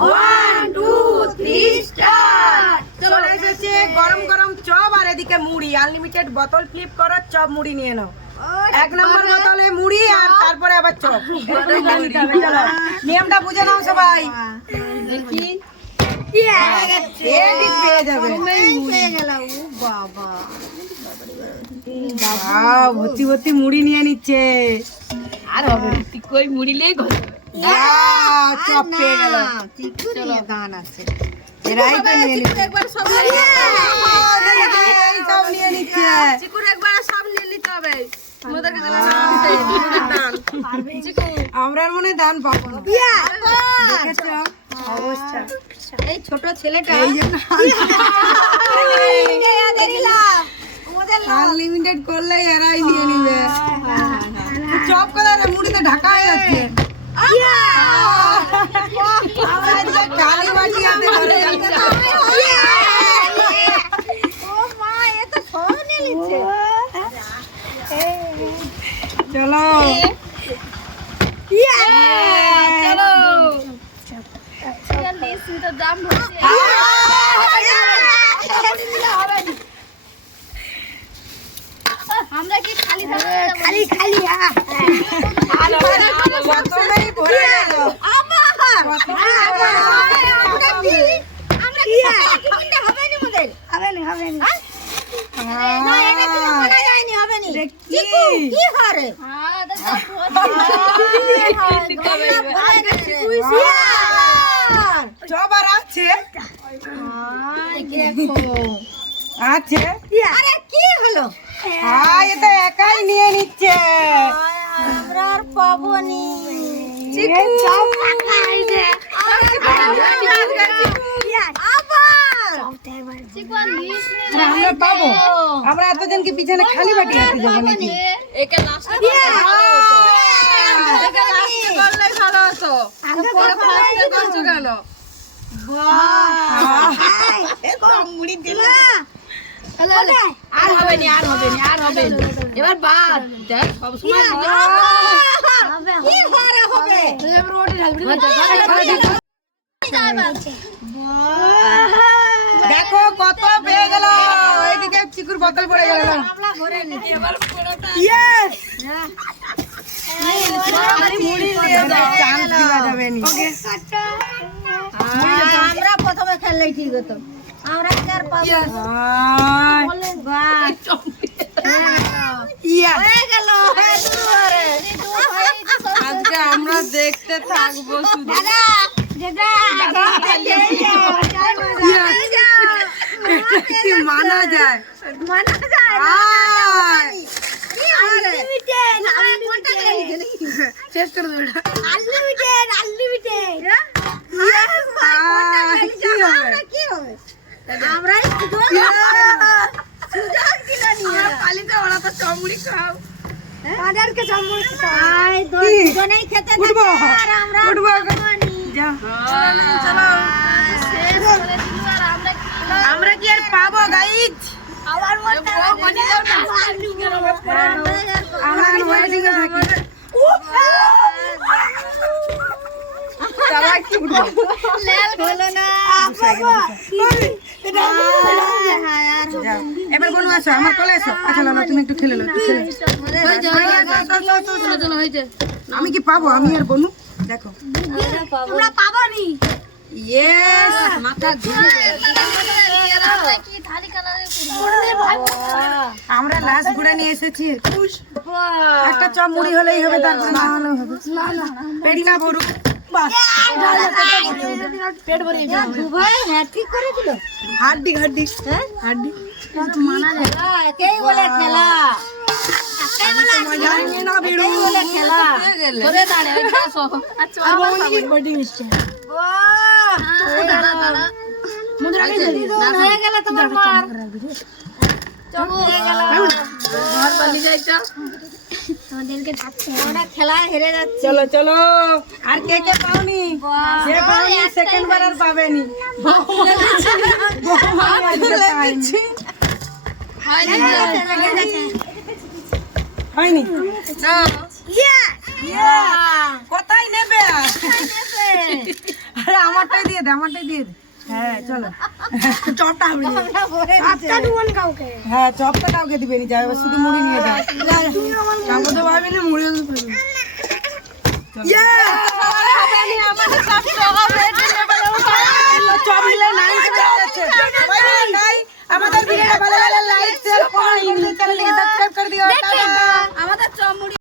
1 2 3 start. চলে এসেছে গরম গরম চপ আর এদিকে মুড়ি। আনলিমিটেড বোতল ফ্লিপ করো, চপ মুড়ি নিয়ে নাও। 1 নম্বর বোতলে মুড়ি আর তারপরে আবার চপ। চলো নিয়মটা বুঝে নাও সবাই। দেখি ভর্তি ভর্তি মুড়ি নিয়ে নিচ্ছে। আর হবে কই মুড়িলেই চপ পেয়ে গেল। গান আছে এরাই তো নিয়ে নিচ্ছে। সব নিয়ে নিচ্ছে। আমরা মনে দান পাবো না। এই ছোট ছেলেটা আনলিমিটেড করলে এরাই নিয়ে নিবে। চপ করে মুড়িতে ঢাকা হয়ে যাচ্ছে। কালি বাটি আছে ঘরে। চলো আমরা কি খালি খালি খালি চবার আছে আছে। আরে কি হলো? এটা একাই নিয়ে নিচ্ছে। আমরা আর পাবো নি। আমরা পাবো? আমরা এতজনকে পিছনে খালি বাটি রাখতে যাবো নাকি? মুড়ি দিল আর হবে না এবার বাদ দেখ সব সময় কি হরে হবে? দেখো কত পেয়ে গেল। এইদিকে চিকুর বোতল পড়ে গেল। ইয়েস চান্স দেওয়া যাবে না। আমরা প্রথমে খেললে ঠিক হতো। আমরা কি আর পাবো? হয়ে গেল। আজকে আমরা দেখতে থাকবো শুধু। কি মানা যায়? শেষ করে দেবে। কি হবে? আমরাই পালিতে ওরা তো চমড়ি খাও। তাদেরকে দুজনেই খেতে উঠবো আর আমরা উঠবো যা। আমরা কি আর পাবো গাইজ? আবার আমরা ওয়েটিং এ থাকি। সবাই কি উঠবো? যা। এবার বনু আসো, আমার কোলে আসো। আচ্ছা লালা তুমি একটু খেলে নাও, একটু খেলে নাও। আমি কি পাবো? আমি আর বনু দেখো। তোমরা পাবো নি। ইয়েস আমরা লাস্ট ঘুরে নিয়ে এসেছি। একটা চপ মুড়ি হলেই হবে, তারপরে না হলেও হবে। পেটটা ভরুক বাস। পেট ভরে দুবাই হ্যাট্রিক করে দিল। হাড্ডি হাড্ডি হাড্ডি মানা যায় একেই বলে খেলা। মজা নিয়ে না বেরো বলে খেলা। করে দাঁড়ে আসো আচ্ছা বডি মিষ্টি। হয়ে গেল তোমার মার। চলো হয়ে গেল। ঘর বালি যাই চল আমাদেরকে যাচ্ছে। আমরা খেলায় হেরে যাচ্ছি। চলো চলো। আর কে কে পাওনি? যে পাওনি সেকেন্ড বার আর পাবেনি। হয়নি না। কোথায় নেবে? আরে আমারটাই দিয়ে দে, আমারটাই দিয়ে দে। হ্যাঁ চলো চপটা হবে হ্যাঁ চপটা কাউকে দিবে নি, যাবে শুধু মুড়ি নিয়ে যাও। আমাকে তো ভাবি না মুড়ি চপ